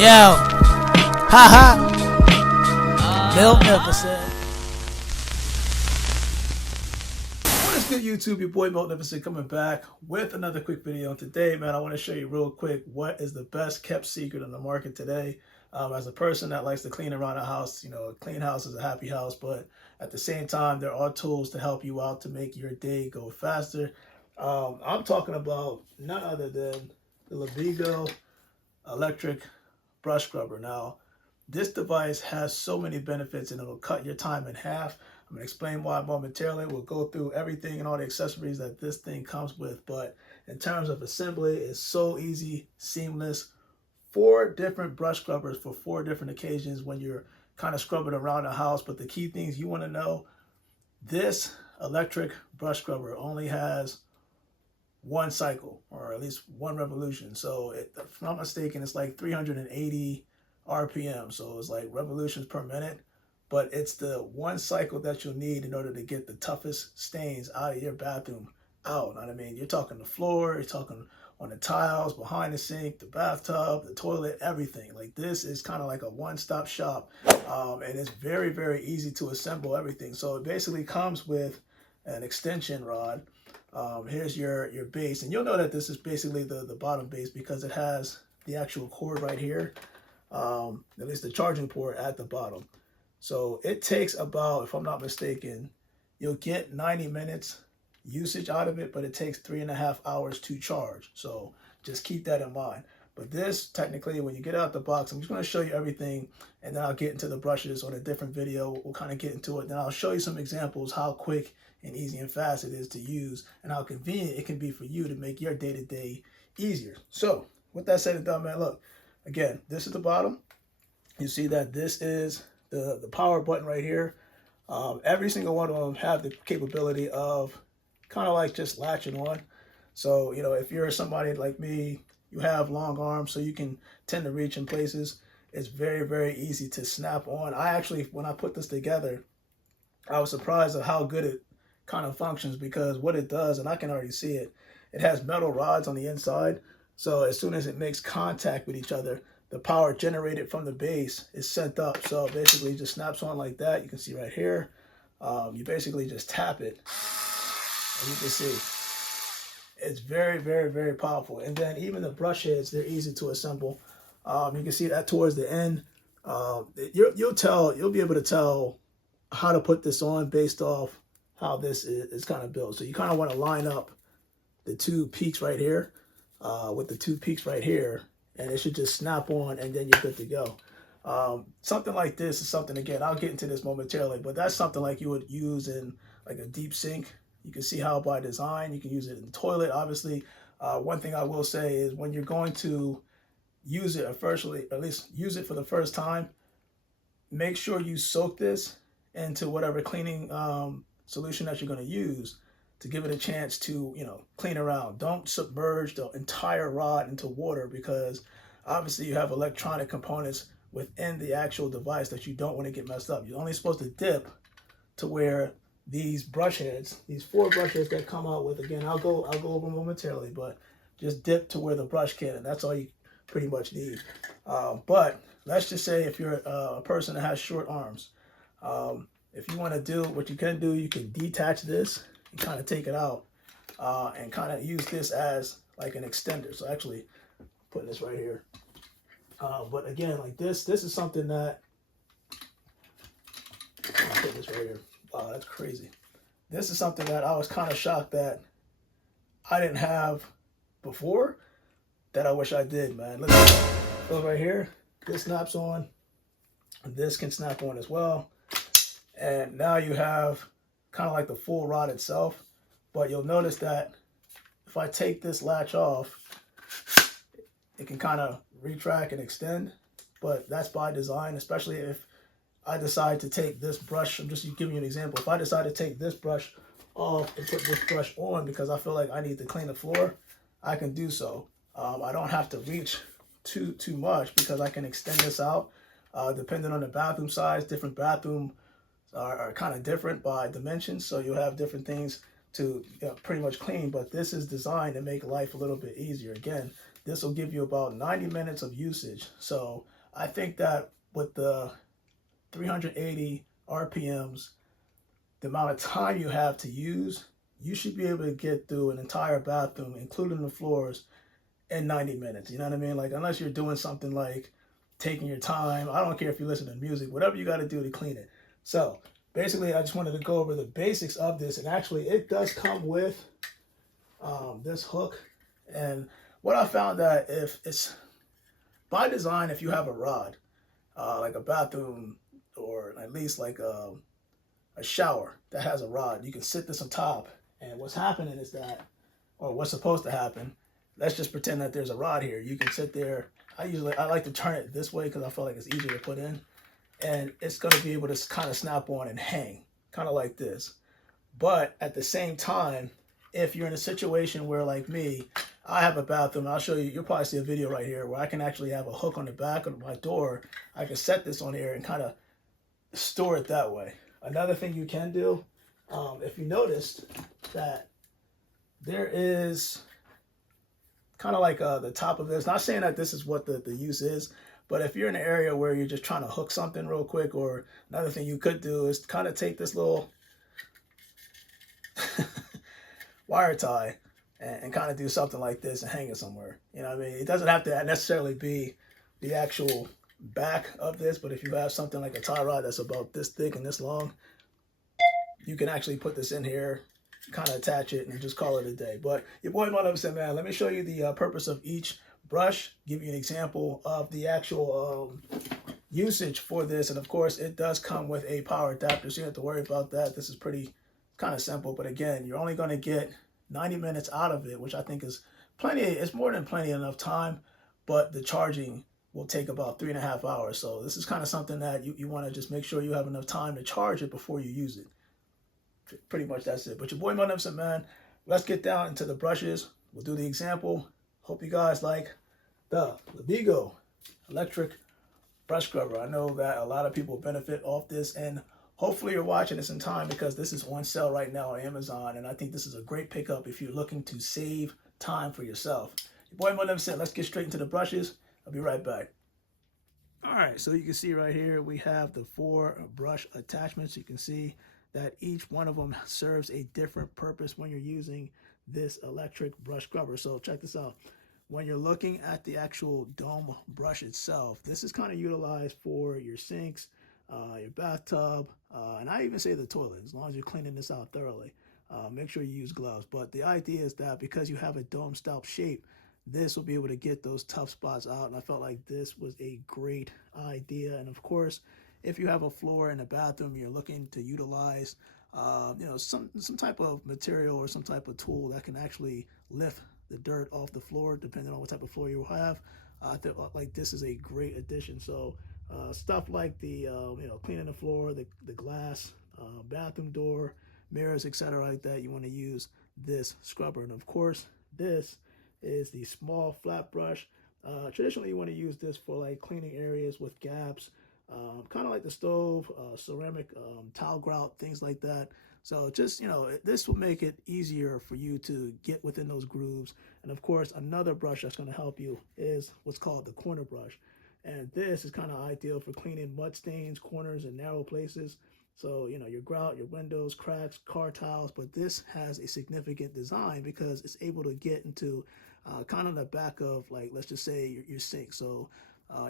Yo, haha, Bill Nicholson. What is good, YouTube? Your boy Milt Nicholson coming back with another quick video. Today, man, I want to show you real quick what is the best kept secret in the market today. As a person that likes to clean around a house, you know, a clean house is a happy house, but at the same time, there are tools to help you out to make your day go faster. I'm talking about none other than the Labigo Electric Brush Scrubber. Now, this device has so many benefits and it'll cut your time in half. I'm going to explain why momentarily. We'll go through everything and all the accessories that this thing comes with. But in terms of assembly, it's so easy, seamless. 4 different brush scrubbers for 4 different occasions when you're kind of scrubbing around the house. But the key things you want to know, this electric brush scrubber only has 1 cycle, or at least 1 revolution. So if I'm not mistaken, it's like 380 RPM. So it's like revolutions per minute, but it's the 1 cycle that you'll need in order to get the toughest stains out of your bathroom out. Know what I mean? You're talking the floor, you're talking on the tiles, behind the sink, the bathtub, the toilet, everything. Like, this is kind of like a one-stop shop, and it's very, very easy to assemble everything. So it basically comes with an extension rod. Here's your base, and you'll know that this is basically the bottom base because it has the actual cord right here, at least the charging port at the bottom. So it takes about, if I'm not mistaken, you'll get 90 minutes usage out of it, but it takes 3.5 hours to charge. So just keep that in mind. But this, technically, when you get out the box, I'm just going to show you everything, and then I'll get into the brushes on a different video. We'll kind of get into it. Then I'll show you some examples how quick and easy and fast it is to use, and how convenient it can be for you to make your day-to-day easier. So with that said and done, man, look, again, this is the bottom. You see that this is the power button right here. Every single one of them have the capability of kind of like just latching on. So, you know, if you're somebody like me, you have long arms, so you can tend to reach in places. It's very, very easy to snap on. I actually, when I put this together, I was surprised at how good it kind of functions, because what it does, and I can already see it, it has metal rods on the inside. So as soon as it makes contact with each other, the power generated from the base is sent up. So basically it just snaps on like that. You can see right here. You basically just tap it, and you can see it's very, very, very powerful. And then even the brush heads, they're easy to assemble. You can see that towards the end. You'll be able to tell how to put this on based off how this is kind of built. So you kind of want to line up the 2 peaks right here with the 2 peaks right here, and it should just snap on, and then you're good to go. Something like this is something, again, I'll get into this momentarily, but that's something like you would use in like a deep sink. You can see how by design, you can use it in the toilet, obviously. One thing I will say is when you're going to use it, at least use it for the first time, make sure you soak this into whatever cleaning solution that you're going to use to give it a chance to, you know, clean around. Don't submerge the entire rod into water, because obviously you have electronic components within the actual device that you don't want to get messed up. You're only supposed to dip to where these brush heads, these 4 brush heads that come out with, again, I'll go over momentarily, but just dip to where the brush can, and that's all you pretty much need. But let's just say if you're a person that has short arms, if you want to do what you can do, you can detach this and kind of take it out and kind of use this as like an extender. So actually putting this right here. But again, like this is something that, I'll put this right here. Wow, that's crazy. This is something that I was kind of shocked that I didn't have before, that I wish I did, man. Look, so right here, this snaps on. This can snap on as well. And now you have kind of like the full rod itself. But you'll notice that if I take this latch off, it can kind of retract and extend. But that's by design, especially if I decide to take this brush. I'm just giving you an example. If I decide to take this brush off and put this brush on because I feel like I need to clean the floor, I can do so. I don't have to reach too much because I can extend this out. Depending on the bathroom size, different bathroom are kind of different by dimensions, so you'll have different things to pretty much clean, but this is designed to make life a little bit easier. Again, this will give you about 90 minutes of usage. So I think that with the 380 RPMs, the amount of time you have to use, you should be able to get through an entire bathroom, including the floors, in 90 minutes. You know what I mean? Like, unless you're doing something like taking your time, I don't care if you listen to music, whatever you got to do to clean it. So basically, I just wanted to go over the basics of this. And actually, it does come with this hook. And what I found that if it's by design, if you have a rod, like a bathroom, or at least like a shower that has a rod, you can sit this on top. And what's happening is that, or what's supposed to happen, let's just pretend that there's a rod here. You can sit there. I like to turn it this way because I feel like it's easier to put in. And it's going to be able to kind of snap on and hang, kind of like this. But at the same time, if you're in a situation where, like me, I have a bathroom, I'll show you, you'll probably see a video right here where I can actually have a hook on the back of my door. I can set this on here and kind of store it that way. Another thing you can do, if you noticed that there is kind of like the top of this, not saying that this is what the use is, but if you're in an area where you're just trying to hook something real quick, or another thing you could do is kind of take this little wire tie and kind of do something like this and hang it somewhere. You know what I mean? It doesn't have to necessarily be the actual back of this, but if you have something like a tie rod that's about this thick and this long, you can actually put this in here, kind of attach it, and just call it a day. But your boy Mo said, man, let me show you the purpose of each brush, give you an example of the actual usage for this. And of course, it does come with a power adapter, so you don't have to worry about that. This is pretty kind of simple, but again, you're only going to get 90 minutes out of it, which I think is plenty. It's more than plenty enough time, but the charging will take about 3.5 hours. So this is kind of something that you want to just make sure you have enough time to charge it before you use it. Pretty much that's it. But your boy Mo said, man, let's get down into the brushes. We'll do the example. Hope you guys like the Labigo Electric Brush Scrubber. I know that a lot of people benefit off this, and hopefully you're watching this in time because this is on sale right now on Amazon, and I think this is a great pickup if you're looking to save time for yourself. Your boy Mo said, let's get straight into the brushes. I'll be right back. All right, so you can see right here we have the 4 brush attachments. You can see that each one of them serves a different purpose when you're using this electric brush scrubber. So check this out. When you're looking at the actual dome brush itself, this is kind of utilized for your sinks, your bathtub, and I even say the toilet, as long as you're cleaning this out thoroughly. Make sure you use gloves. But the idea is that because you have a dome style shape, this will be able to get those tough spots out. And I felt like this was a great idea. And of course, if you have a floor in a bathroom, you're looking to utilize, some type of material or some type of tool that can actually lift the dirt off the floor, depending on what type of floor you have. I think like this is a great addition. So stuff like the cleaning the floor, the glass, bathroom door, mirrors, etc., like that, you want to use this scrubber. And of course, this is the small flat brush. Traditionally, you want to use this for like cleaning areas with gaps. Kind of like the stove, ceramic tile grout, things like that. So just, this will make it easier for you to get within those grooves. And of course, another brush that's going to help you is what's called the corner brush. And this is kind of ideal for cleaning mud stains, corners, and narrow places. So, your grout, your windows, cracks, car tiles, but this has a significant design because it's able to get into kind of the back of, like, let's just say your sink. So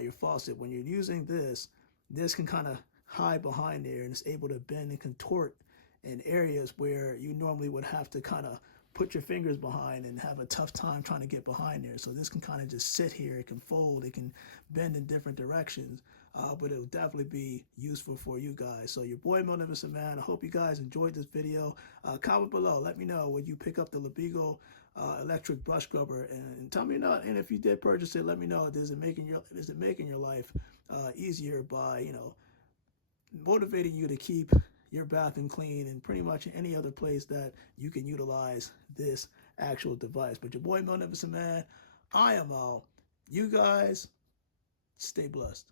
your faucet, when you're using this can kind of hide behind there, and it's able to bend and contort in areas where you normally would have to kind of put your fingers behind and have a tough time trying to get behind there. So this can kind of just sit here, it can fold, it can bend in different directions, but it'll definitely be useful for you guys. So your boy Mo said, man, I hope you guys enjoyed this video. Comment below, let me know when you pick up the Labigo electric brush scrubber, and tell me and if you did purchase it, let me know, is it making your life easier by motivating you to keep your bathroom clean, and pretty much any other place that you can utilize this actual device. But your boy Mo said, man, I am out. You guys stay blessed.